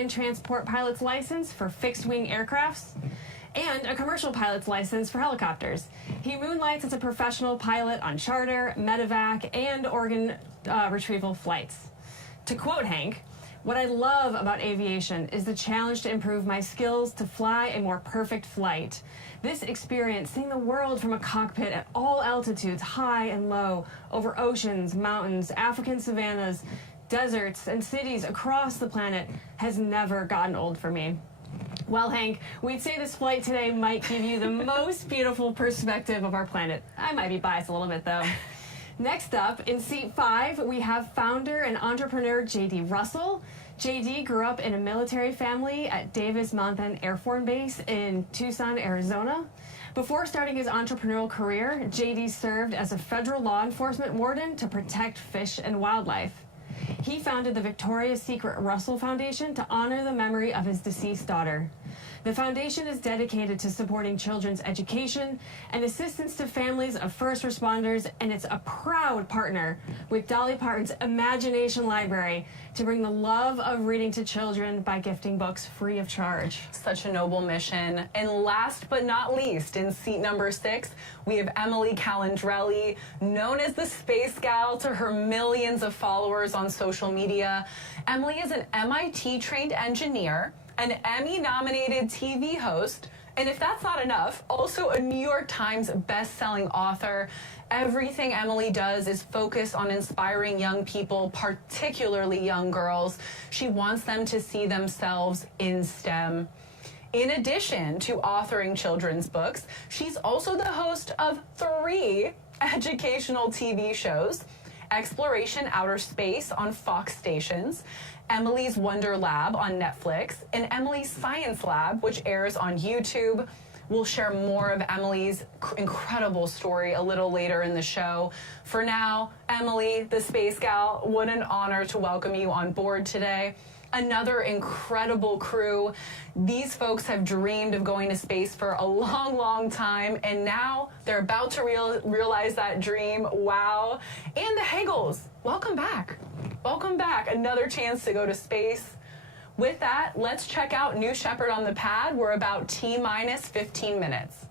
maritime transport pilot's license for fixed-wing aircrafts, and a commercial pilot's license for helicopters. He moonlights as a professional pilot on charter, medevac, and organ retrieval flights. To quote Hank, "What I love about aviation is the challenge to improve my skills to fly a more perfect flight. This experience, seeing the world from a cockpit at all altitudes, high and low, over oceans, mountains, African savannas, deserts, and cities across the planet, has never gotten old for me." Well, Hank, we'd say this flight today might give you the most beautiful perspective of our planet. I might be biased a little bit, though. Next up, in seat 5, we have founder and entrepreneur J.D. Russell. J.D. grew up in a military family at Davis-Monthan Air Force Base in Tucson, Arizona. Before starting his entrepreneurial career, J.D. served as a federal law enforcement warden to protect fish and wildlife. He founded the Victoria's Secret Russell Foundation to honor the memory of his deceased daughter. The foundation is dedicated to supporting children's education and assistance to families of first responders, and it's a proud partner with Dolly Parton's Imagination Library to bring the love of reading to children by gifting books free of charge. Such a noble mission. And last but not least, in seat number 6, we have Emily Calandrelli, known as the Space Gal to her millions of followers on social media. Emily is an MIT-trained engineer, an Emmy-nominated TV host, and if that's not enough, also a New York Times best-selling author. Everything Emily does is focused on inspiring young people, particularly young girls. She wants them to see themselves in STEM. In addition to authoring children's books, she's also the host of 3 educational TV shows: Exploration Outer Space on Fox stations, Emily's Wonder Lab on Netflix, and Emily's Science Lab, which airs on YouTube. We'll share more of Emily's incredible story a little later in the show. For now, Emily, the Space Gal, what an honor to welcome you on board today. Another incredible crew. These folks have dreamed of going to space for a long, long time, and now they're about to realize that dream. Wow. And the Hagels, welcome back. Welcome back. Another chance to go to space. With that, let's check out New Shepard on the pad. We're about T-minus 15 minutes.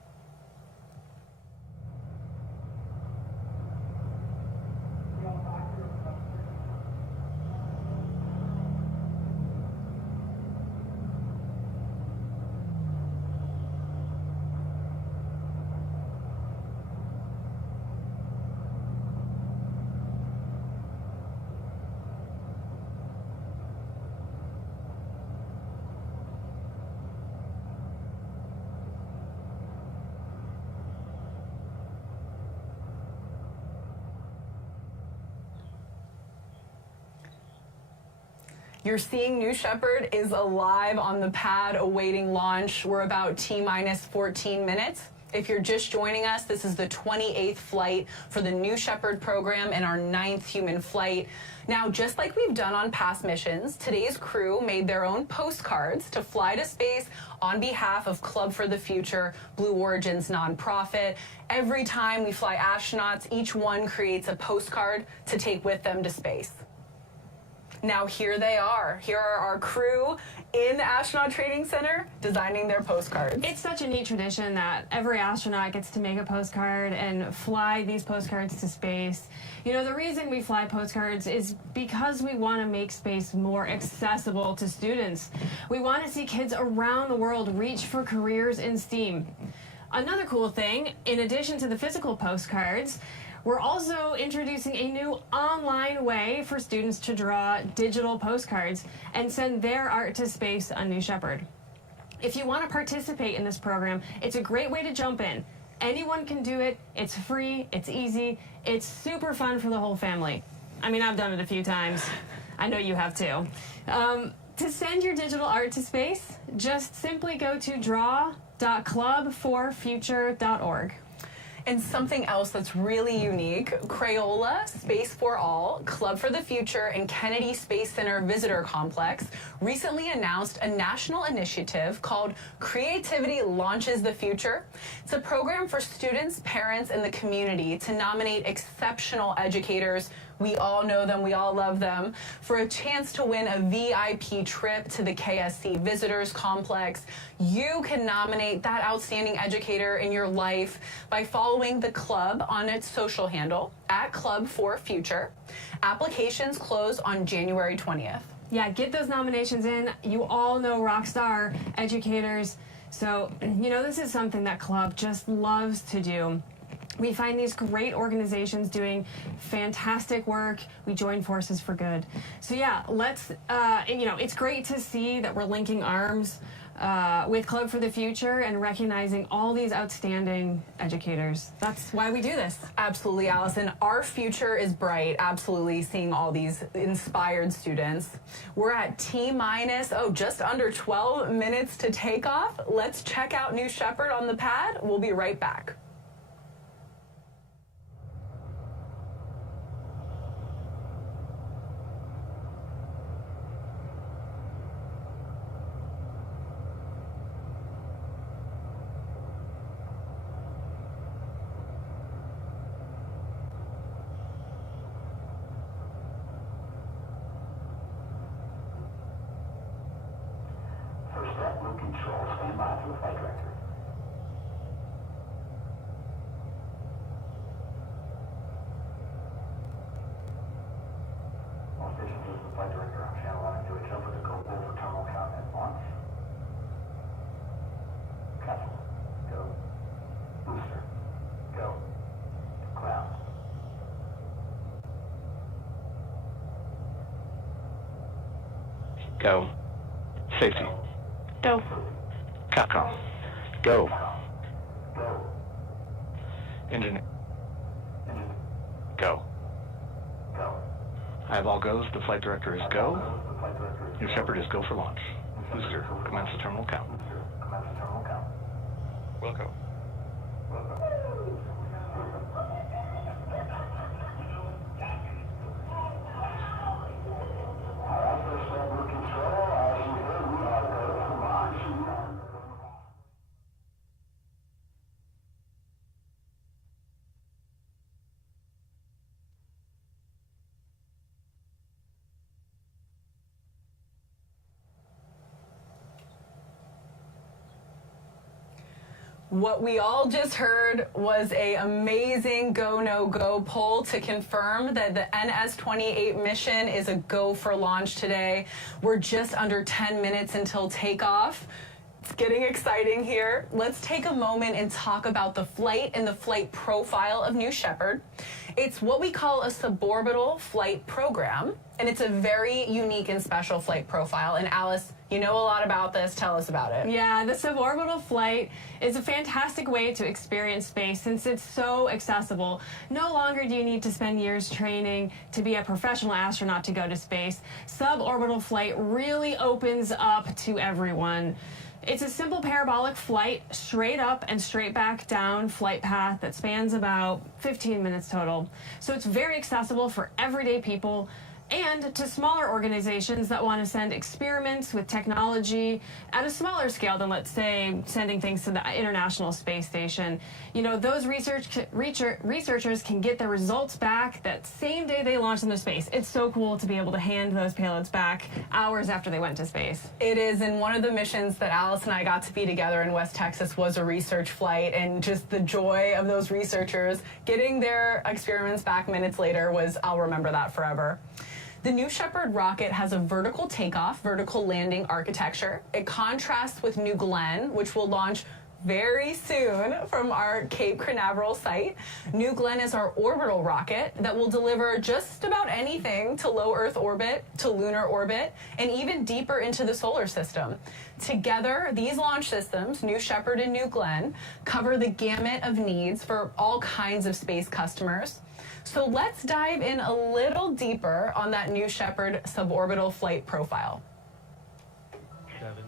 You're seeing New Shepard is alive on the pad awaiting launch. We're about T-minus 14 minutes. If you're just joining us, this is the 28th flight for the New Shepard program and our 9th human flight. Now, just like we've done on past missions, today's crew made their own postcards to fly to space on behalf of Club for the Future, Blue Origin's nonprofit. Every time we fly astronauts, each one creates a postcard to take with them to space. Now here they are. Here are our crew in the Astronaut Training Center designing their postcards. It's such a neat tradition that every astronaut gets to make a postcard and fly these postcards to space. You know, the reason we fly postcards is because we want to make space more accessible to students. We want to see kids around the world reach for careers in STEAM. Another cool thing, in addition to the physical postcards, we're also introducing a new online way for students to draw digital postcards and send their art to space on New Shepard. If you want to participate in this program, it's a great way to jump in. Anyone can do it. It's free. It's easy. It's super fun for the whole family. I mean, I've done it a few times. I know you have too. To send your digital art to space, just simply go to draw.clubforfuture.org. And something else that's really unique, Crayola, Space for All, Club for the Future, and Kennedy Space Center Visitor Complex recently announced a national initiative called Creativity Launches the Future. It's a program for students, parents, and the community to nominate exceptional educators, We all know them, we all love them, for a chance to win a VIP trip to the KSC Visitors Complex. You can nominate that outstanding educator in your life by following the club on its social handle, @Club4Future. Applications close on January 20th. Yeah, get those nominations in. You all know rock star educators. So, this is something that club just loves to do. We find these great organizations doing fantastic work. We join forces for good. So yeah, let's, it's great to see that we're linking arms with Club for the Future and recognizing all these outstanding educators. That's why we do this. Absolutely, Allison. Our future is bright, absolutely, seeing all these inspired students. We're at T-minus, just under 12 minutes to take off. Let's check out New Shepard on the pad. We'll be right back. Control, stand by for the flight director. All stations, this is the flight director on channel 11 to adjust for the go over terminal count at launch. Capsule, go. Booster, go. Ground. Go. Safety. Go. Capcom. Go. Go. Engine. Engine. Go. Go. I have all goes. The flight director is go. The flight director is New go. Shepard is go for launch. Booster, commence the terminal count. Booster, commence the terminal count. Will go. What we all just heard was an amazing go, no go poll to confirm that the NS-28 mission is a go for launch today. We're just under 10 minutes until takeoff. It's getting exciting here. Let's take a moment and talk about the flight and the flight profile of New Shepard. It's what we call a suborbital flight program, and it's a very unique and special flight profile. And Alice, you know a lot about this. Tell us about it. Yeah, the suborbital flight is a fantastic way to experience space since it's so accessible. No longer do you need to spend years training to be a professional astronaut to go to space. Suborbital flight really opens up to everyone. It's a simple parabolic flight, straight up and straight back down flight path that spans about 15 minutes total. So it's very accessible for everyday people and to smaller organizations that want to send experiments with technology at a smaller scale than, let's say, sending things to the International Space Station. Those researchers can get their results back that same day they launch them to space. It's so cool to be able to hand those payloads back hours after they went to space. It is, and one of the missions that Alice and I got to be together in West Texas was a research flight, and just the joy of those researchers getting their experiments back minutes later I'll remember that forever. The New Shepard rocket has a vertical takeoff, vertical landing architecture. It contrasts with New Glenn, which will launch very soon from our Cape Canaveral site. New Glenn is our orbital rocket that will deliver just about anything to low Earth orbit, to lunar orbit, and even deeper into the solar system. Together, these launch systems, New Shepard and New Glenn, cover the gamut of needs for all kinds of space customers. So let's dive in a little deeper on that New Shepard suborbital flight profile. 7,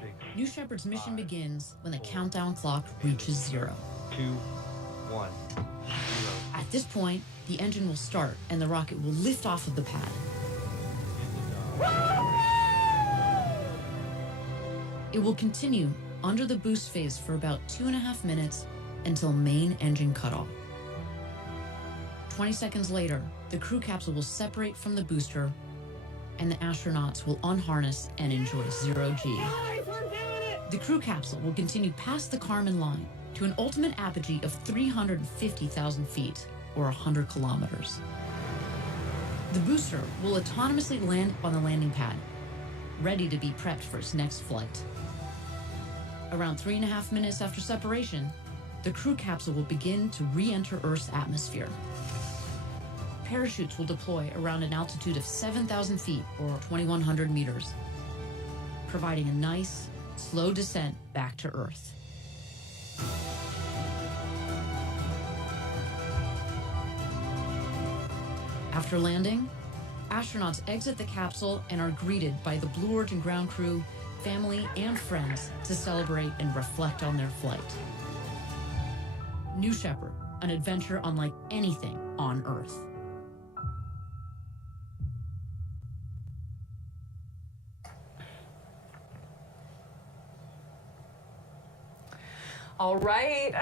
6, New Shepard's mission begins when the countdown clock reaches 0. 2, 1, 0. At this point, the engine will start and the rocket will lift off of the pad. It will continue under the boost phase for about 2.5 minutes until main engine cutoff. 20 seconds later, the crew capsule will separate from the booster, and the astronauts will unharness and enjoy zero-G. The crew capsule will continue past the Kármán line to an ultimate apogee of 350,000 feet, or 100 kilometers. The booster will autonomously land on the landing pad, ready to be prepped for its next flight. Around 3.5 minutes after separation, the crew capsule will begin to re-enter Earth's atmosphere. Parachutes will deploy around an altitude of 7,000 feet, or 2,100 meters, providing a nice, slow descent back to Earth. After landing, astronauts exit the capsule and are greeted by the Blue Origin ground crew, family, and friends to celebrate and reflect on their flight. New Shepard, an adventure unlike anything on Earth. All right.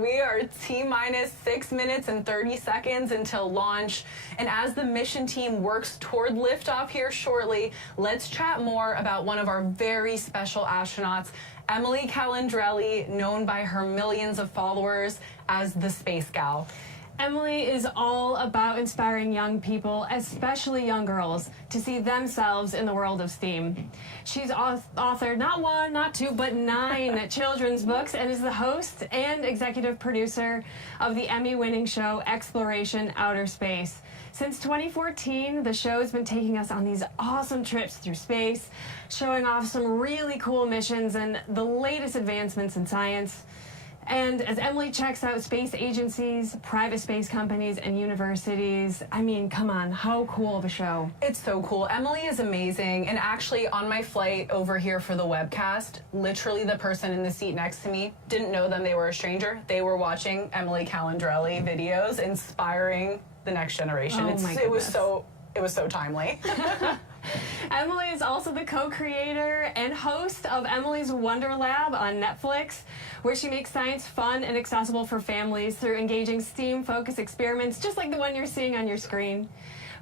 We are T-minus 6 minutes and 30 seconds until launch. And as the mission team works toward liftoff here shortly, let's chat more about one of our very special astronauts, Emily Calandrelli, known by her millions of followers as the Space Gal. Emily is all about inspiring young people, especially young girls, to see themselves in the world of STEAM. She's authored not 1, not 2, but 9 children's books and is the host and executive producer of the Emmy-winning show Exploration Outer Space. Since 2014, the show has been taking us on these awesome trips through space, showing off some really cool missions and the latest advancements in science. And as Emily checks out space agencies, private space companies, and universities, I mean, come on, how cool of a show. It's so cool. Emily is amazing. And actually, on my flight over here for the webcast, literally the person in the seat next to me didn't know them. They were a stranger. They were watching Emily Calandrelli videos, inspiring the next generation. Oh my goodness. It was so timely. Emily is also the co-creator and host of Emily's Wonder Lab on Netflix, where she makes science fun and accessible for families through engaging STEAM-focused experiments, just like the one you're seeing on your screen.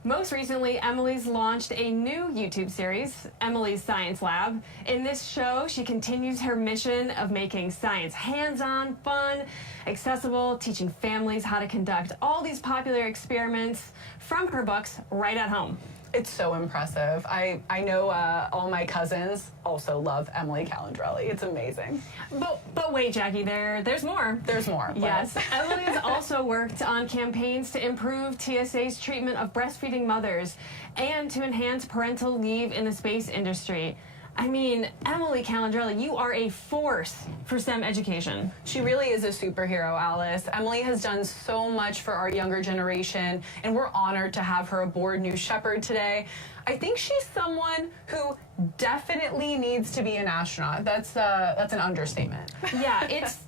Most recently, Emily's launched a new YouTube series, Emily's Science Lab. In this show, she continues her mission of making science hands-on, fun, accessible, teaching families how to conduct all these popular experiments from her books right at home. It's so impressive. I know all my cousins also love Emily Calandrelli. It's amazing. But wait, Jackie, there's more. There's more. Yes. Emily has also worked on campaigns to improve TSA's treatment of breastfeeding mothers and to enhance parental leave in the space industry. I mean, Emily Calandrelli, you are a force for STEM education. She really is a superhero, Alice. Emily has done so much for our younger generation, and we're honored to have her aboard New Shepard today. I think she's someone who definitely needs to be an astronaut. That's an understatement. Yeah, it's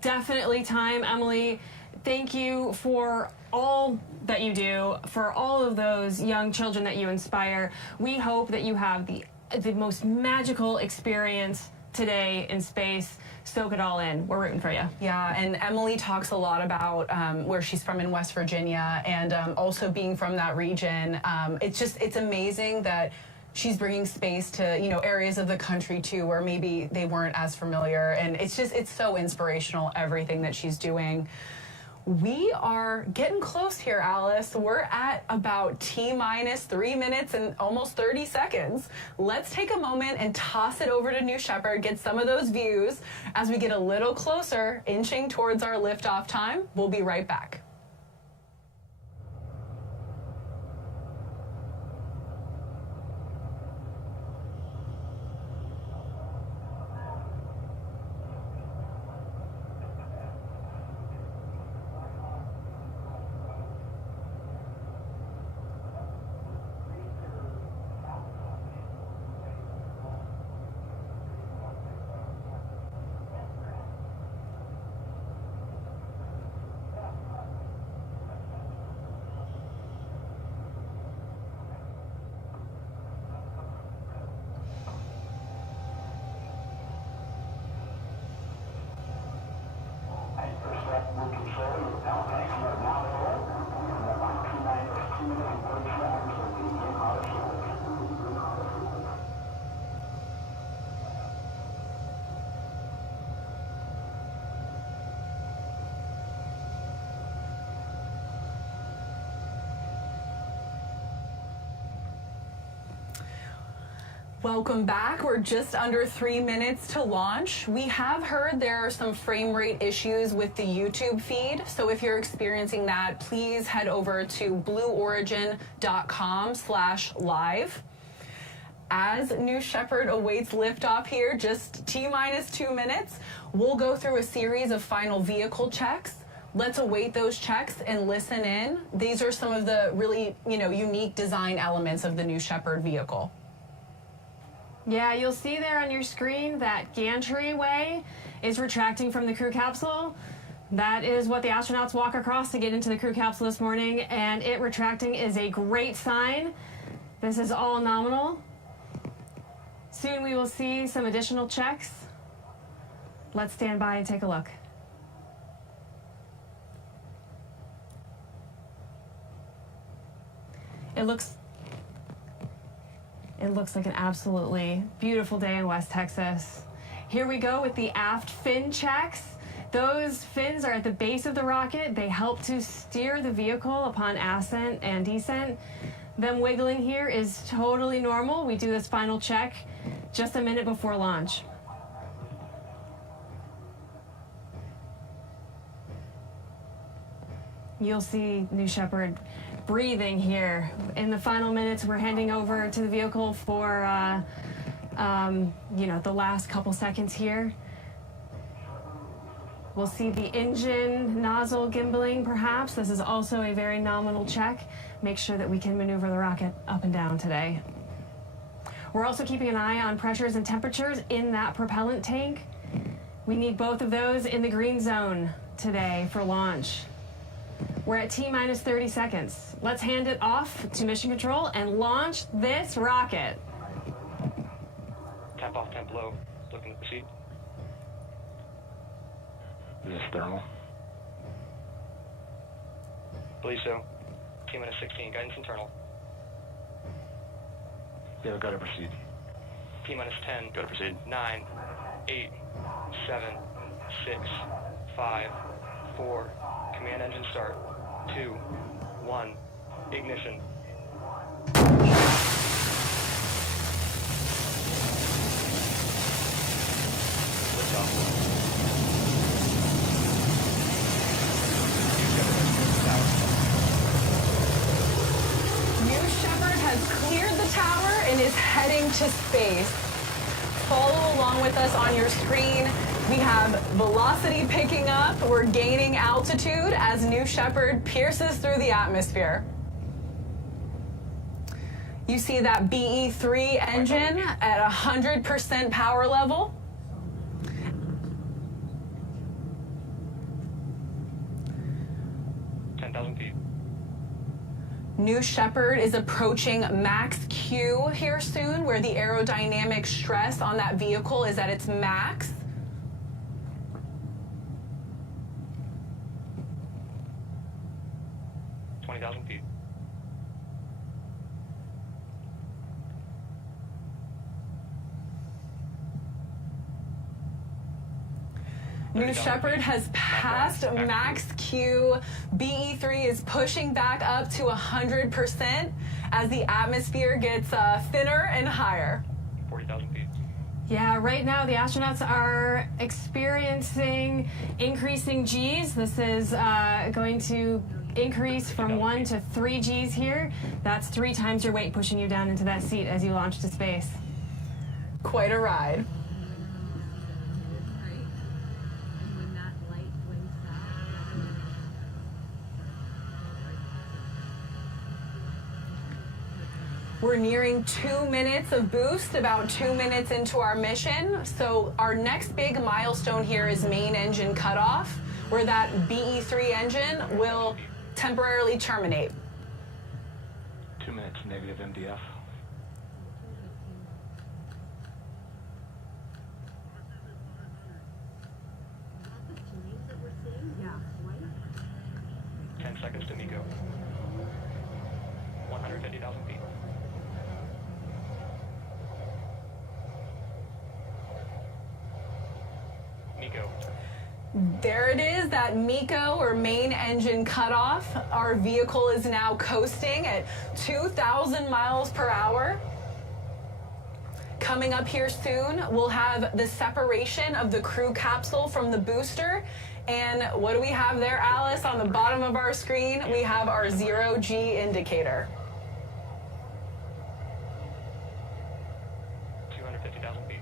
definitely time, Emily. Thank you for all that you do, for all of those young children that you inspire. We hope that you have the most magical experience today in space. Soak it all in. We're rooting for you. Yeah, and Emily talks a lot about where she's from in West Virginia, and also being from that region. It's amazing that she's bringing space to areas of the country too where maybe they weren't as familiar, and it's so inspirational, everything that she's doing. We are getting close here, Alice. We're at about T-minus 3 minutes and almost 30 seconds. Let's take a moment and toss it over to New Shepard, get some of those views. As we get a little closer, inching towards our liftoff time, we'll be right back. Welcome back. We're just under 3 minutes to launch. We have heard there are some frame rate issues with the YouTube feed. So if you're experiencing that, please head over to blueorigin.com/live. As New Shepard awaits liftoff here, just T-minus 2 minutes, we'll go through a series of final vehicle checks. Let's await those checks and listen in. These are some of the really, unique design elements of the New Shepard vehicle. Yeah, you'll see there on your screen that gantry-way is retracting from the crew capsule. That is what the astronauts walk across to get into the crew capsule this morning, and it retracting is a great sign. This is all nominal. Soon we will see some additional checks. Let's stand by and take a look. It looks like an absolutely beautiful day in West Texas. Here we go with the aft fin checks. Those fins are at the base of the rocket. They help to steer the vehicle upon ascent and descent. Them wiggling here is totally normal. We do this final check just a minute before launch. You'll see New Shepard breathing here. In the final minutes, we're handing over to the vehicle for, the last couple seconds here. We'll see the engine nozzle gimbaling, perhaps. This is also a very nominal check. Make sure that we can maneuver the rocket up and down today. We're also keeping an eye on pressures and temperatures in that propellant tank. We need both of those in the green zone today for launch. We're at T-minus 30 seconds. Let's hand it off to Mission Control and launch this rocket. Tap off, temp low. Looking at the seat. Is this thermal? Believe so. T-minus 16, guidance internal. Yeah, go to proceed. T-minus 10, go to proceed. 9, 8, 7, 6, 5, 4, command engine start. 2, 1, ignition. Liftoff. New Shepard has cleared the tower and is heading to space. Follow along with us on your screen. We have velocity picking up. We're gaining altitude as New Shepard pierces through the atmosphere. You see that BE-3 engine at 100% power level. New Shepard is approaching max Q here soon, where the aerodynamic stress on that vehicle is at its max. Feet. New Shepard has passed max Q. BE-3 is pushing back up to 100% as the atmosphere gets thinner and higher. 40,000 feet. Yeah, right now the astronauts are experiencing increasing Gs. This is going to increase from 1 to 3 Gs here. That's 3 times your weight pushing you down into that seat as you launch to space. Quite a ride. We're nearing 2 minutes of boost, about 2 minutes into our mission. So our next big milestone here is main engine cutoff, where that BE-3 engine will temporarily terminate. 2 minutes, negative MDF. Yeah. 10 seconds to MECO. 150,000 feet. MECO. There it is, that MECO, or main engine cutoff. Our vehicle is now coasting at 2,000 miles per hour. Coming up here soon, we'll have the separation of the crew capsule from the booster. And what do we have there, Alice? On the bottom of our screen, we have our 0G indicator. 250,000 feet.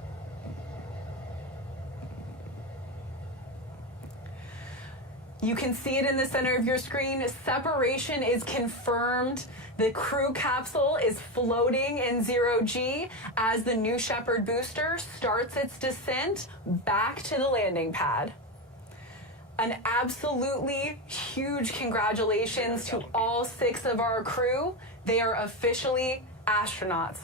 You can see it in the center of your screen. Separation is confirmed. The crew capsule is floating in 0G as the New Shepard booster starts its descent back to the landing pad. An absolutely huge congratulations to all 6 of our crew. They are officially astronauts.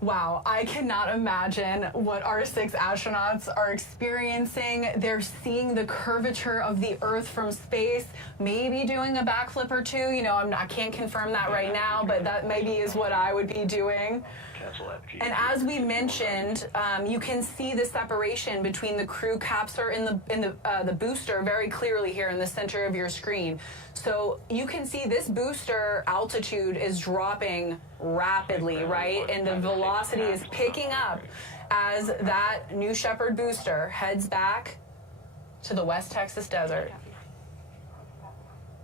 Wow, I cannot imagine what our 6 astronauts are experiencing. They're seeing the curvature of the Earth from space, maybe doing a backflip or two. You know, I can't confirm that right now, but that maybe is what I would be doing. And as we mentioned, you can see the separation between the crew capsule and the booster very clearly here in the center of your screen. So you can see this booster altitude is dropping rapidly, right? And the velocity is picking up as that New Shepard booster heads back to the West Texas desert.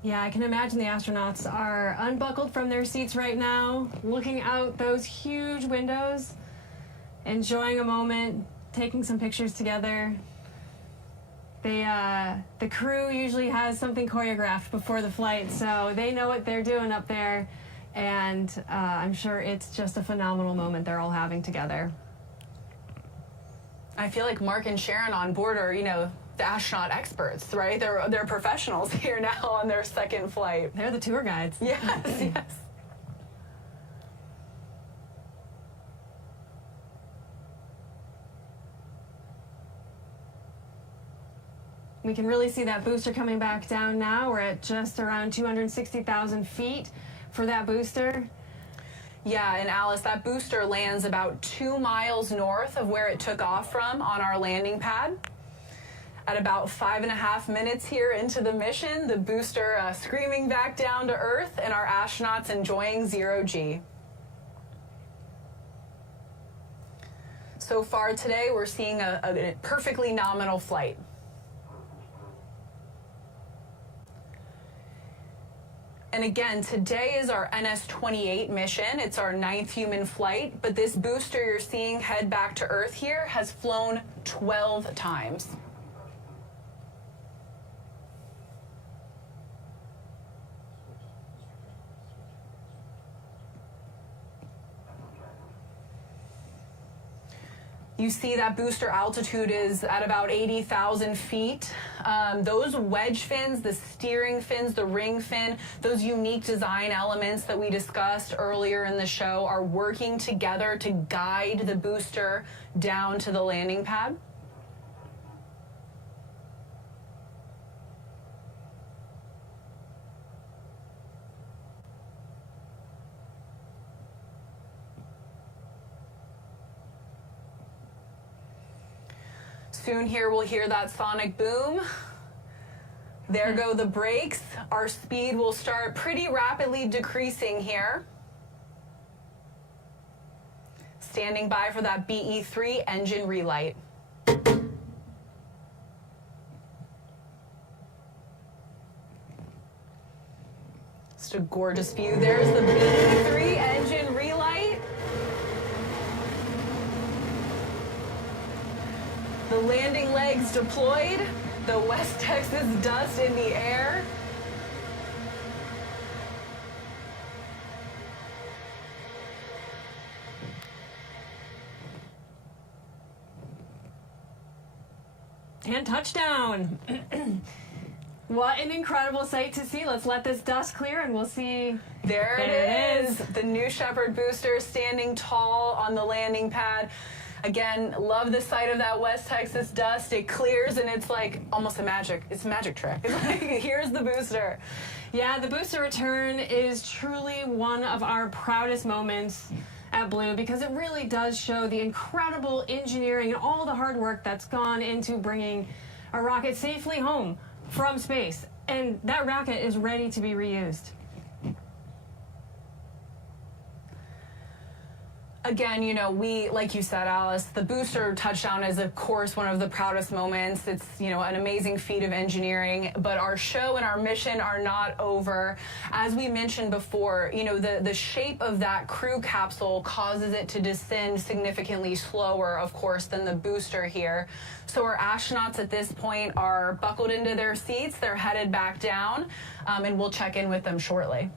Yeah, I can imagine the astronauts are unbuckled from their seats right now, looking out those huge windows, enjoying a moment, taking some pictures together. The crew usually has something choreographed before the flight, so they know what they're doing up there, and I'm sure it's just a phenomenal moment they're all having together. I feel like Mark and Sharon on board are, you know, the astronaut experts, right? They're professionals here now on their second flight. They're the tour guides. Yes, yes. We can really see that booster coming back down now. We're at just around 260,000 feet for that booster. Yeah, and Alice, that booster lands about 2 miles north of where it took off from on our landing pad. At about 5.5 minutes here into the mission, the booster screaming back down to Earth and our astronauts enjoying 0G. So far today, we're seeing a perfectly nominal flight. And again, today is our NS-28 mission. It's our 9th human flight, but this booster you're seeing head back to Earth here has flown 12 times. You see that booster altitude is at about 80,000 feet. Those wedge fins, the steering fins, the ring fin, those unique design elements that we discussed earlier in the show are working together to guide the booster down to the landing pad. Soon here we'll hear that sonic boom. There go the brakes. Our speed will start pretty rapidly decreasing here. Standing by for that BE-3 engine relight. Just a gorgeous view. There's the BE-3 engine relight. The landing legs deployed, the West Texas dust in the air. And touchdown. What an incredible sight to see. Let's let this dust clear and we'll see. There it is. The New Shepard booster standing tall on the landing pad. Again, love the sight of that West Texas dust. It clears and it's like almost it's a magic trick. It's like, here's the booster. Yeah, the booster return is truly one of our proudest moments at Blue because it really does show the incredible engineering and all the hard work that's gone into bringing a rocket safely home from space. And that rocket is ready to be reused. Again, you know, like you said, Alice, the booster touchdown is, of course, one of the proudest moments. It's, you know, an amazing feat of engineering, but our show and our mission are not over. As we mentioned before, you know, the shape of that crew capsule causes it to descend significantly slower, of course, than the booster here. So our astronauts at this point are buckled into their seats. They're headed back down, and we'll check in with them shortly.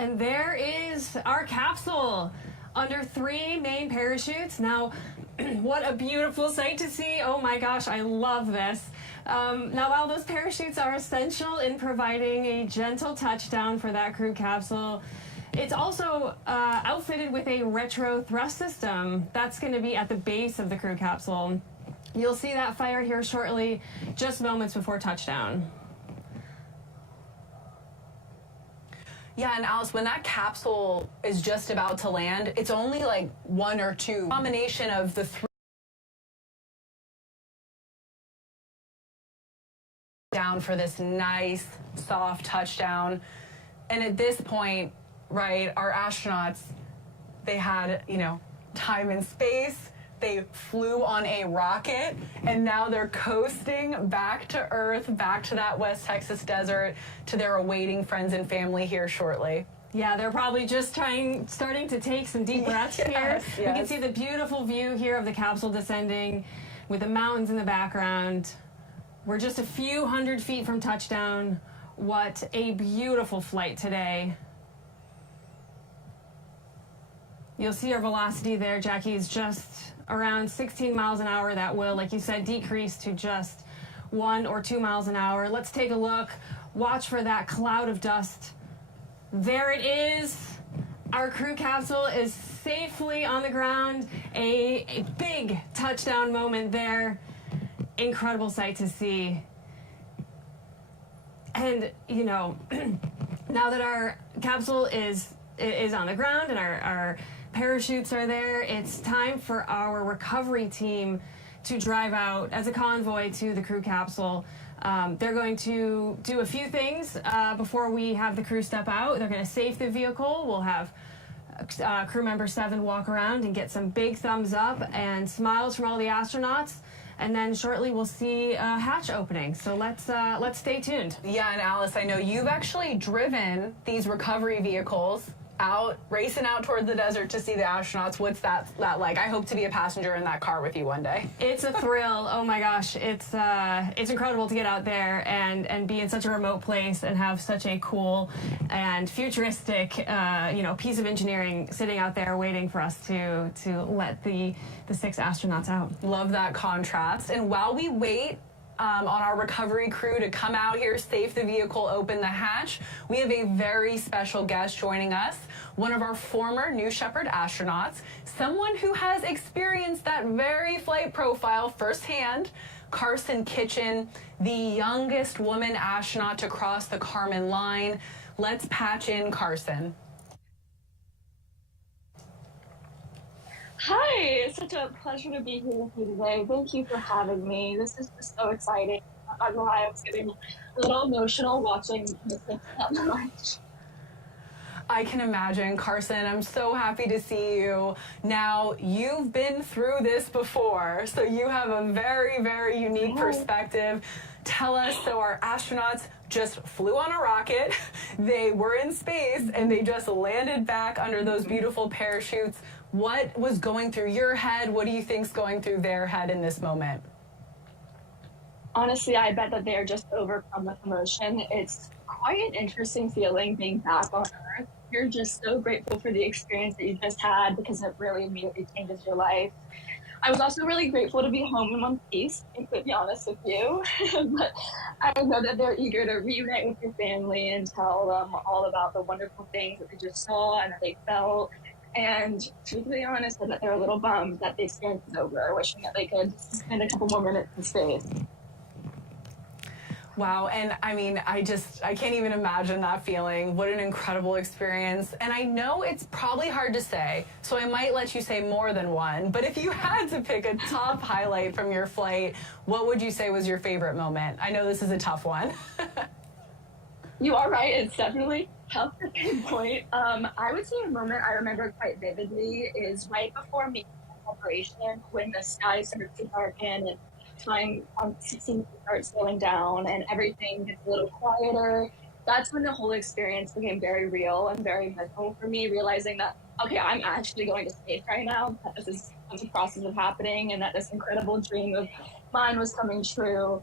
And there is our capsule under 3 main parachutes. Now, what a beautiful sight to see. Oh my gosh, I love this. Now, while those parachutes are essential in providing a gentle touchdown for that crew capsule, it's also outfitted with a retro thrust system. That's going to be at the base of the crew capsule. You'll see that fired here shortly, just moments before touchdown. Yeah, and Alice, when that capsule is just about to land, it's only like 1 or 2. Combination of the 3 down for this nice, soft touchdown. And at this point, right, our astronauts, they had, you know, time and space. They flew on a rocket, and now they're coasting back to Earth, back to that West Texas desert, to their awaiting friends and family here shortly. Yeah, they're probably just starting to take some deep breaths here. Yes. We can see the beautiful view here of the capsule descending with the mountains in the background. We're just a few hundred feet from touchdown. What a beautiful flight today. You'll see our velocity there, Jackie, is just around 16 miles an hour. That will, like you said, decrease to just 1 or 2 miles an hour. Let's take a look. Watch for that cloud of dust. There it is. Our crew capsule is safely on the ground. A big touchdown moment there. Incredible sight to see. And, you know, now that our capsule is on the ground and our parachutes are there, it's time for our recovery team to drive out as a convoy to the crew capsule. They're going to do a few things before we have the crew step out. They're going to safe the vehicle. We'll have crew member 7 walk around and get some big thumbs up and smiles from all the astronauts. And then shortly we'll see a hatch opening. So let's stay tuned. Yeah, and Alice, I know you've actually driven these recovery vehicles racing out toward the desert to see the astronauts. What's that like? I hope to be a passenger in that car with you one day. It's a thrill. Oh my gosh, it's incredible to get out there and be in such a remote place and have such a cool and futuristic piece of engineering sitting out there waiting for us to let the 6 astronauts out. Love that contrast. And while we wait on our recovery crew to come out here, safe the vehicle, open the hatch, we have a very special guest joining us, one of our former New Shepard astronauts, someone who has experienced that very flight profile firsthand, Carson Kitchen, the youngest woman astronaut to cross the Kármán line. Let's patch in Carson. Hi, it's such a pleasure to be here with you today. Thank you for having me. This is just so exciting. I know I was getting a little emotional watching this that much. I can imagine, Carson. I'm so happy to see you. Now, you've been through this before, so you have a very, very unique perspective. Tell us, so our astronauts just flew on a rocket, they were in space, and they just landed back under those beautiful parachutes. What was going through your head? What do you think's going through their head in this moment? Honestly, I bet that they're just overcome with emotion. It's quite an interesting feeling being back on Earth. You're just so grateful for the experience that you just had because it really immediately changes your life. I was also really grateful to be home in one piece, to be honest with you. But I know that they're eager to reunite with your family and tell them all about the wonderful things that they just saw and that they felt. And to be honest, that they're a little bummed that the experience is over, wishing that they could spend a couple more minutes in space. Wow, and I mean, I can't even imagine that feeling. What an incredible experience. And I know it's probably hard to say, so I might let you say more than one, but if you had to pick a top highlight from your flight, what would you say was your favorite moment? I know this is a tough one. You are right, it's definitely tough to pinpoint. I would say a moment I remember quite vividly is right before making the separation, when the sky started to darken and time seems to start slowing down and everything gets a little quieter. That's when the whole experience became very real and very mental for me, realizing that, okay, I'm actually going to space right now, that this is the process of happening and that this incredible dream of mine was coming true.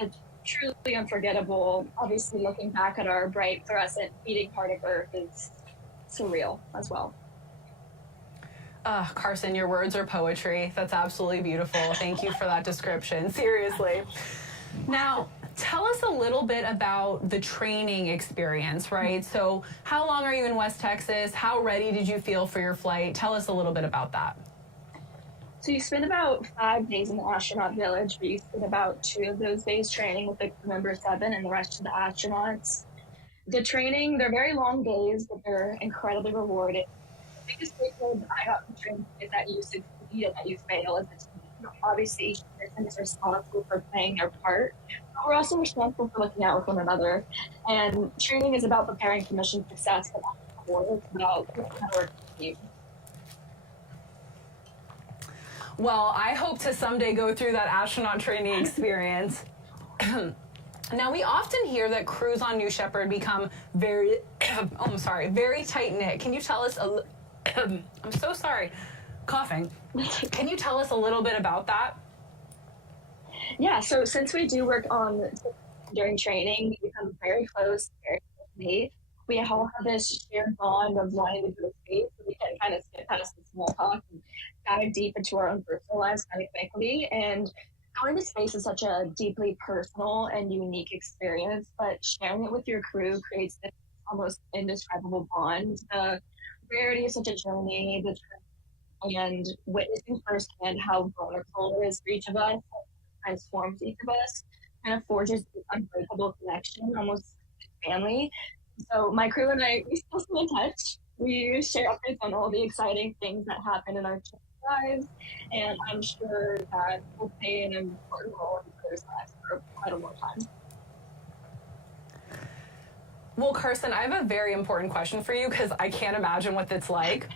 It's truly unforgettable. Obviously, looking back at our bright fluorescent beating heart of Earth is surreal as well. Carson, your words are poetry. That's absolutely beautiful. Thank you for that description. Seriously. Now, tell us a little bit about the training experience, right? So how long are you in West Texas? How ready did you feel for your flight? Tell us a little bit about that. So you spend about 5 days in the astronaut village, but you spend about 2 of those days training with the crew member 7 and the rest of the astronauts. The training, they're very long days, but they're incredibly rewarding. The biggest takeaway that I got from training is that you succeed and that you fail as a team. Obviously, each person is responsible for playing their part, but we're also responsible for looking out with one another. And training is about preparing for mission success, but at the core, it's about working as a team. Well, I hope to someday go through that astronaut training experience. Now, we often hear that crews on New Shepard become very tight-knit. Can you tell us I'm so sorry, coughing. Can you tell us a little bit about that? Yeah, so since we do work on during training, we become very close, very close. We all have this shared bond of wanting to go to space, so we can kind of skip past the small talk and dive deep into our own personal lives kind of quickly. And going to space is such a deeply personal and unique experience, but sharing it with your crew creates this almost indescribable bond. The rarity of such a journey, and witnessing firsthand how vulnerable it is for each of us, transforms each of us, kind of forges this unbreakable connection, almost family. So my crew and I, we still stay in touch. We share updates on all the exciting things that happen in our lives, and I'm sure that we'll play an important role in others' lives for quite a long time. Well, Carson, I have a very important question for you because I can't imagine what that's like.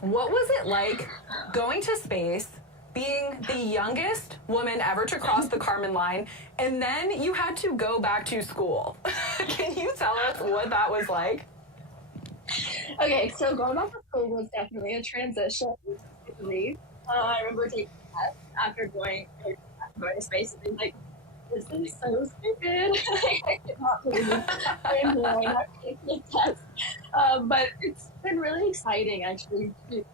What was it like going to space, being the youngest woman ever to cross the Kármán line, and then you had to go back to school? Can you tell us what that was like? Okay, so going back to school was definitely a transition. I remember taking a test after going to space and being like, this is so stupid. I could not believe I'm doing taking a test. But it's been really exciting, actually, to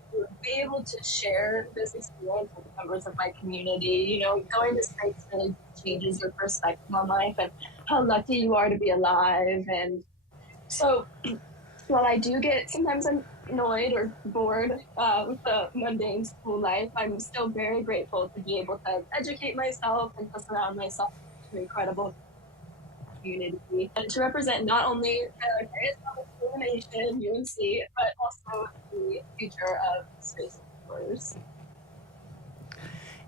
be able to share this experience with members of my community. You know, going to space really changes your perspective on life and how lucky you are to be alive. And so while I do get, sometimes I'm annoyed or bored with the mundane school life, I'm still very grateful to be able to educate myself and to surround myself with an incredible community and to represent not only the greatest public school in the nation, UNC, but also the future of space explorers.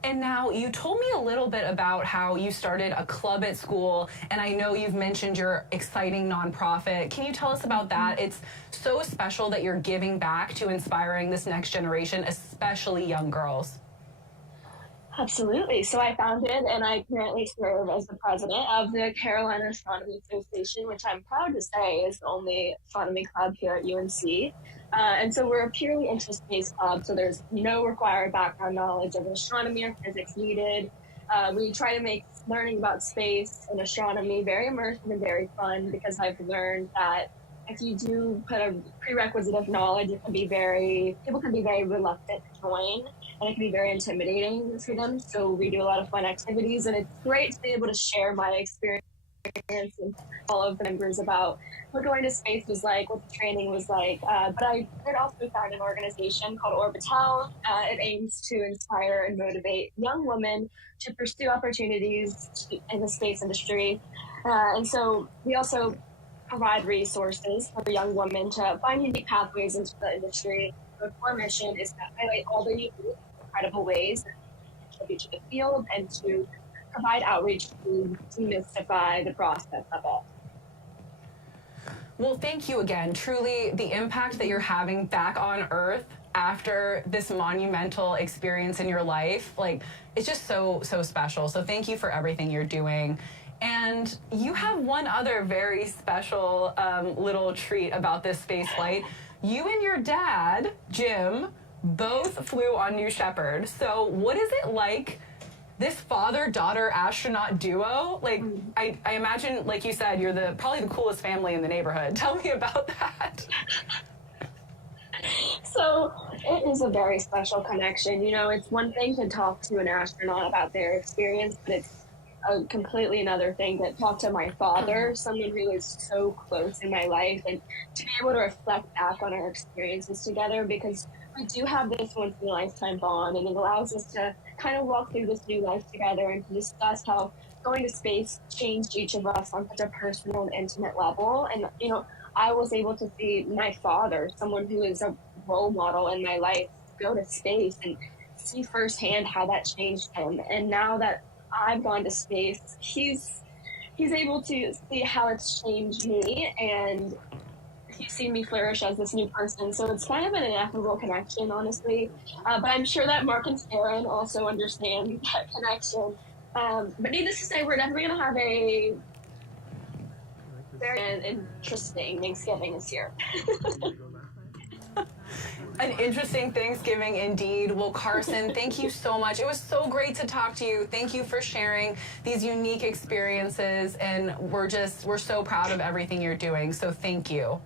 And now you told me a little bit about how you started a club at school, and I know you've mentioned your exciting nonprofit. Can you tell us about that? It's so special that you're giving back to inspiring this next generation, especially young girls. Absolutely. So I founded and I currently serve as the president of the Carolina Astronomy Association, which I'm proud to say is the only astronomy club here at UNC. And so we're a purely interest-based club, so there's no required background knowledge of astronomy or physics needed. We try to make learning about space and astronomy very immersive and very fun, because I've learned that if you do put a prerequisite of knowledge, people can be very reluctant to join, and it can be very intimidating for them. So we do a lot of fun activities, and it's great to be able to share my experience and all of the members about what going to space was like, what the training was like. But I did also found an organization called Orbital. It aims to inspire and motivate young women to pursue opportunities in the space industry. And so we also provide resources for young women to find unique pathways into the industry. The core mission is to highlight all the unique, incredible ways that contribute to the field and to provide outreach to demystify the process of it. Well, thank you again. Truly, the impact that you're having back on Earth after this monumental experience in your life, like, it's just so special. So thank you for everything you're doing. And you have one other very special little treat about this space flight. You and your dad, Jim, both flew on New Shepard. So what is it like, this father-daughter astronaut duo? Like, I imagine, like you said, you're probably the coolest family in the neighborhood. Tell me about that. So it is a very special connection. You know, it's one thing to talk to an astronaut about their experience, but it's a completely another thing to talk to my father, someone who is so close in my life, and to be able to reflect back on our experiences together, because we do have this once in a lifetime bond, and it allows us to kind of walk through this new life together and to discuss how going to space changed each of us on such a personal and intimate level. And, you know, I was able to see my father, someone who is a role model in my life, go to space and see firsthand how that changed him. And now that I've gone to space, he's able to see how it's changed me, and he's seen me flourish as this new person. So it's kind of an ineffable connection, honestly. But I'm sure that Mark and Sharon also understand that connection. But needless to say, we're definitely going to have a very interesting Thanksgiving this year. An interesting Thanksgiving indeed. Well, Carson, thank you so much. It was so great to talk to you. Thank you for sharing these unique experiences, and we're so proud of everything you're doing. So thank you.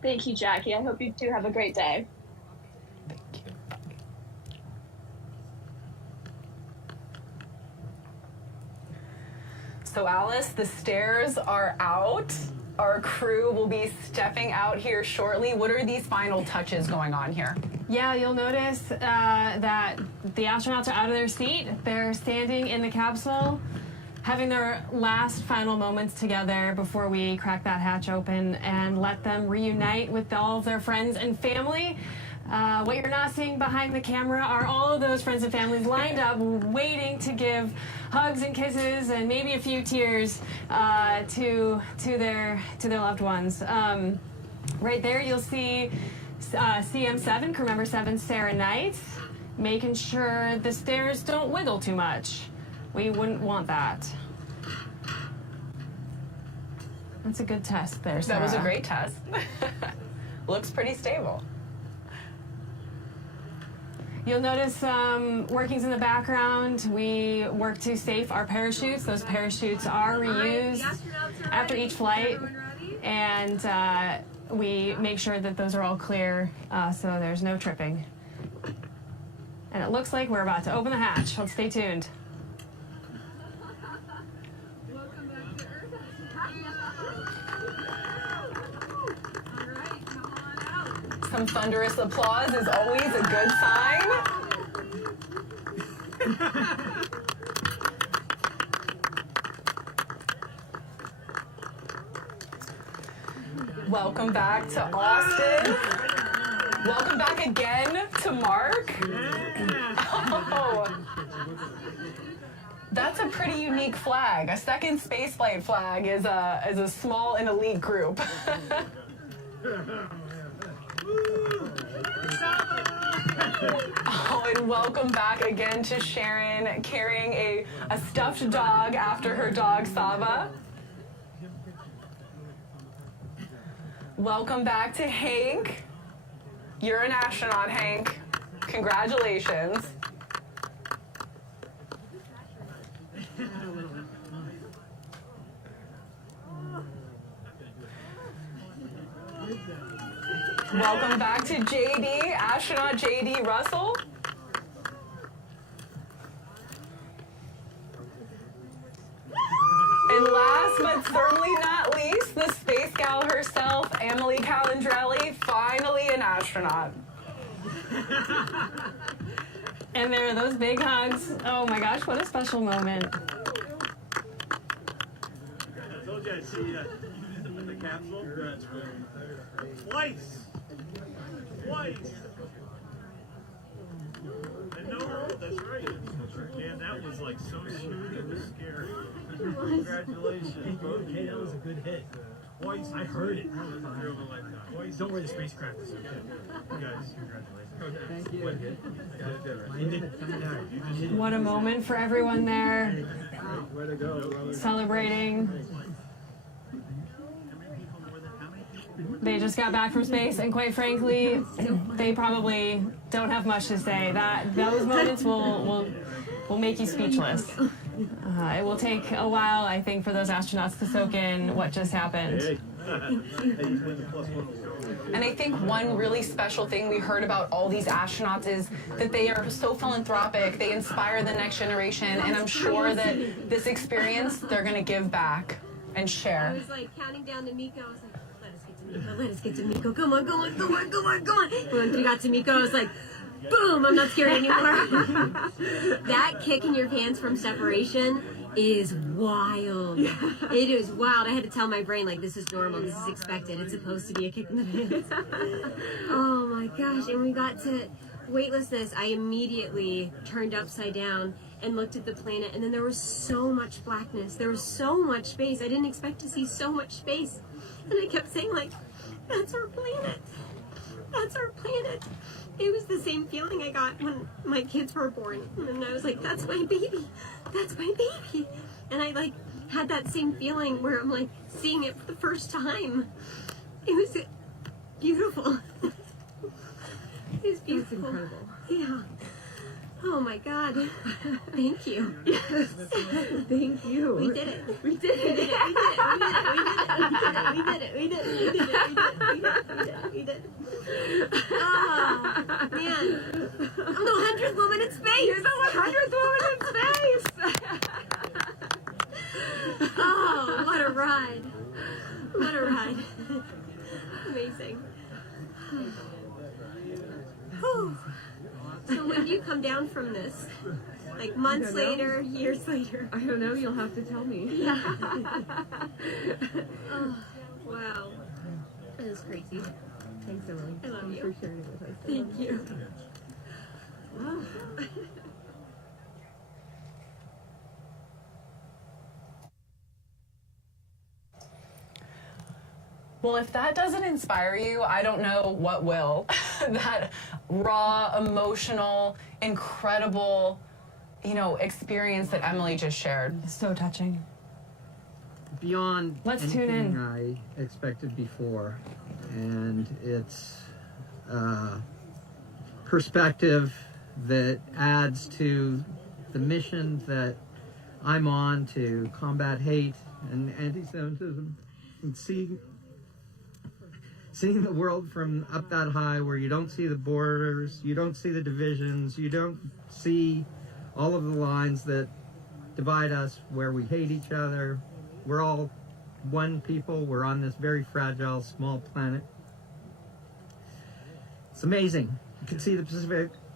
Thank you, Jackie. I hope you too have a great day. Thank you. Bye. So Alice, the stairs are out. Our crew will be stepping out here shortly. What are these final touches going on here? Yeah, you'll notice that the astronauts are out of their seat. They're standing in the capsule, having their last final moments together before we crack that hatch open and let them reunite with all of their friends and family. What you're not seeing behind the camera are all of those friends and families lined up, waiting to give hugs and kisses and maybe a few tears to their loved ones. Right there, you'll see CM7, crew member 7, Sarah Knight, making sure the stairs don't wiggle too much. We wouldn't want that. That's a good test there, Sarah. That was a great test. Looks pretty stable. You'll notice workings in the background. We work to safe our parachutes. Those parachutes are reused after each flight, and we make sure that those are all clear so there's no tripping. And it looks like we're about to open the hatch. Let's stay tuned. Some thunderous applause is always a good sign. Welcome back to Austin. Welcome back again to Mark. Oh, that's a pretty unique flag. A second spaceflight flag is a small and elite group. Oh, and welcome back again to Sharon, carrying a stuffed dog after her dog Saba. Welcome back to Hank. You're an astronaut, Hank. Congratulations. Welcome back to JD, astronaut JD Russell. And last but certainly not least, the space gal herself, Emily Calandrelli, finally an astronaut. And there are those big hugs. Oh my gosh, what a special moment. I told you I'd see you in the capsule. Twice. And no, that's right. Man, that was like so smooth, it was scary. Congratulations. Okay, that was a good hit. Twice. I heard it. Twice. Don't worry, the spacecraft is okay. You guys, congratulations. Thank you. What a moment for everyone there. Way to go. Celebrating. They just got back from space, and quite frankly, they probably don't have much to say. Those moments will make you speechless. It will take a while, I think, for those astronauts to soak in what just happened. And I think one really special thing we heard about all these astronauts is that they are so philanthropic. They inspire the next generation, and I'm sure that this experience they're going to give back and share. I was like counting down to Miko. I was like, let us get to Miko. Come on. When we got to Miko, I was like, boom, I'm not scared anymore. That kick in your pants from separation is wild. It is wild. I had to tell my brain, like, this is normal, this is expected. It's supposed to be a kick in the pants. Oh my gosh. And we got to weightlessness. I immediately turned upside down and looked at the planet, and then there was so much blackness. There was so much space. I didn't expect to see so much space. And I kept saying, like, that's our planet. That's our planet. It was the same feeling I got when my kids were born. And I was like, that's my baby. That's my baby. And I, like, had that same feeling where I'm, like, seeing it for the first time. It was beautiful. It was beautiful. That's incredible. Yeah. Oh my God. Thank you. Yes. Thank you. We did it. We did it. We did it. We did it. We did it. Oh, man. I'm the 100th woman in space. You're the 100th woman in space. Oh, what a ride. What a ride. Amazing. Whew. So when do you come down from this? Like months later, years later? I don't know. You'll have to tell me. Yeah. Oh, wow. That was crazy. Thanks, Emily. I love you. For sharing it with us. Thank you. Wow. Well, if that doesn't inspire you, I don't know what will. That raw, emotional, incredible, experience that Emily just shared. It's so touching. Beyond Let's tune anything in. I expected before, and it's perspective that adds to the mission that I'm on to combat hate and anti-Semitism, and seeing the world from up that high, where you don't see the borders, you don't see the divisions, you don't see all of the lines that divide us, where we hate each other. We're all one people. We're on this very fragile, small planet. It's amazing. You can see the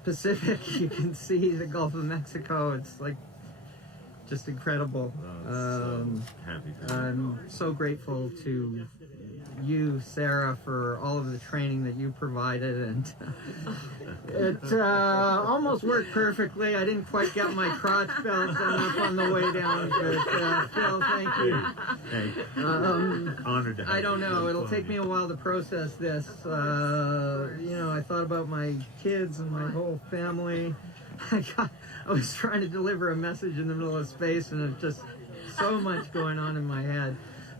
Pacific. You can see the Gulf of Mexico. It's like just incredible. I'm so grateful to you, Sarah, for all of the training that you provided, and it almost worked perfectly. I didn't quite get my crotch belt done up on the way down, but Phil, thank you. Hey, honored to have I don't you. know. It'll take me a while to process this. I thought about my kids and my whole family. I was trying to deliver a message in the middle of space, and there's just so much going on in my head.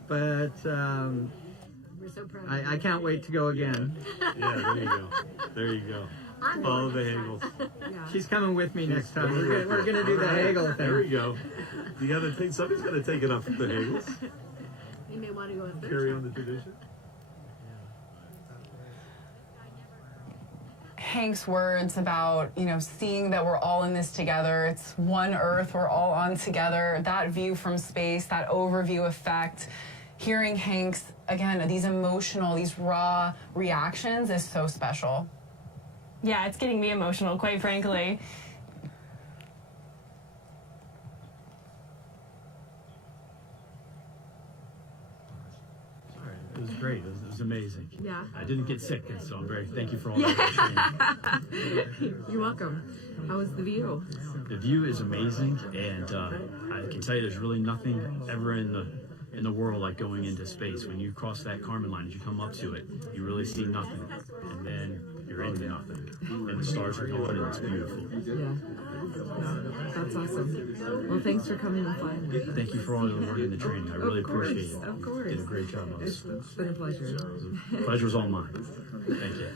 But We're so proud. I can't wait to go again. Yeah, there you go. Follow the Hagels. She's coming with me next time. We're gonna do the Hagel thing. There we go. You gotta think somebody's gonna take it up from the Hagels. You may want to go with Carry on the tradition. Hank's words about, seeing that we're all in this together. It's one Earth, we're all on together. That view from space, that overview effect, hearing Hank's, again, these emotional, these raw reactions is so special. Yeah, it's getting me emotional, quite frankly. It was great. It was amazing. Yeah. I didn't get sick, so I'm very thank you for all that. You're welcome. How was the view? The view is amazing, and I can tell you, there's really nothing ever in the world like going into space. When you cross that Kármán line, as you come up to it, you really see nothing, and then you're into nothing, and the stars are gone, and it's beautiful. Yeah. That's awesome. Well, thanks for coming and flying. Thank you for all the work and the training. I really appreciate it. Of course. You did a great job on this. It's been a pleasure. The pleasure's all mine. Thank you.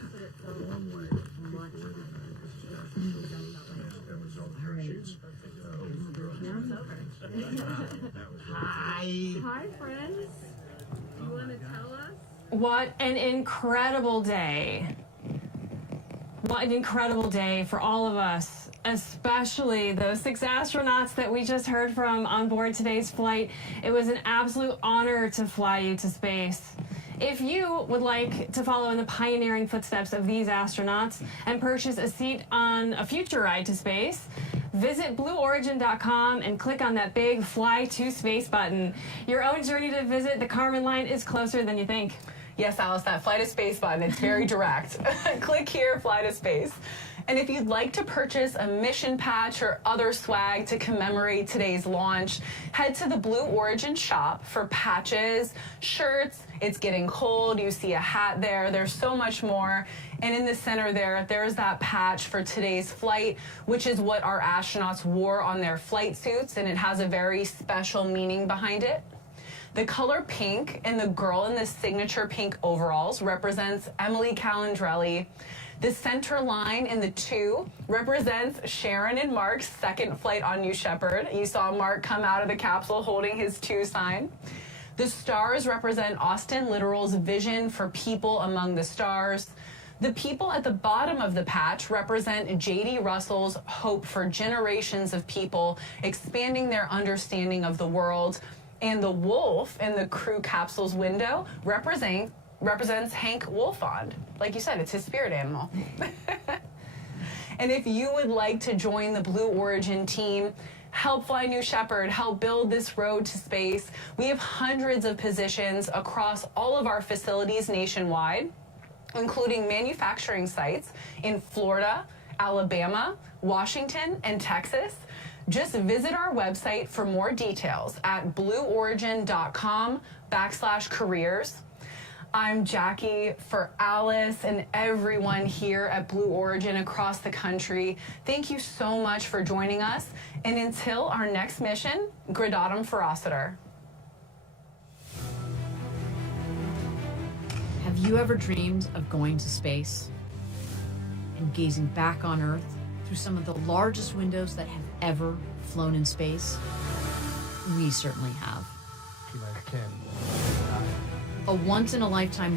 Hi, friends. You want to tell us? What an incredible day. What an incredible day for all of us, especially those 6 astronauts that we just heard from on board today's flight. It was an absolute honor to fly you to space. If you would like to follow in the pioneering footsteps of these astronauts and purchase a seat on a future ride to space, visit BlueOrigin.com and click on that big Fly to Space button. Your own journey to visit the Kármán line is closer than you think. Yes, Alice, that Fly to Space button, it's very direct. Click here, Fly to Space. And if you'd like to purchase a mission patch or other swag to commemorate today's launch, head to the Blue Origin shop for patches, shirts. It's getting cold. You see a hat there. There's so much more. And in the center there's that patch for today's flight, which is what our astronauts wore on their flight suits, and it has a very special meaning behind it. The color pink and the girl in the signature pink overalls represents Emily Calandrelli. The center line in the 2 represents Sharon and Mark's second flight on New Shepard. You saw Mark come out of the capsule holding his 2 sign. The stars represent Austin Littoral's vision for people among the stars. The people at the bottom of the patch represent J.D. Russell's hope for generations of people expanding their understanding of the world. And the wolf in the crew capsule's window represents Hank Wolfond. Like you said, it's his spirit animal. And if you would like to join the Blue Origin team, help fly New Shepard, help build this road to space, we have hundreds of positions across all of our facilities nationwide, including manufacturing sites in Florida, Alabama, Washington, and Texas. Just visit our website for more details at blueorigin.com/careers. I'm Jackie for Alice and everyone here at Blue Origin across the country. Thank you so much for joining us. And until our next mission, Gradatum Ferociter. Have you ever dreamed of going to space and gazing back on Earth through some of the largest windows that have ever flown in space? We certainly have. T-minus 10. A once-in-a-lifetime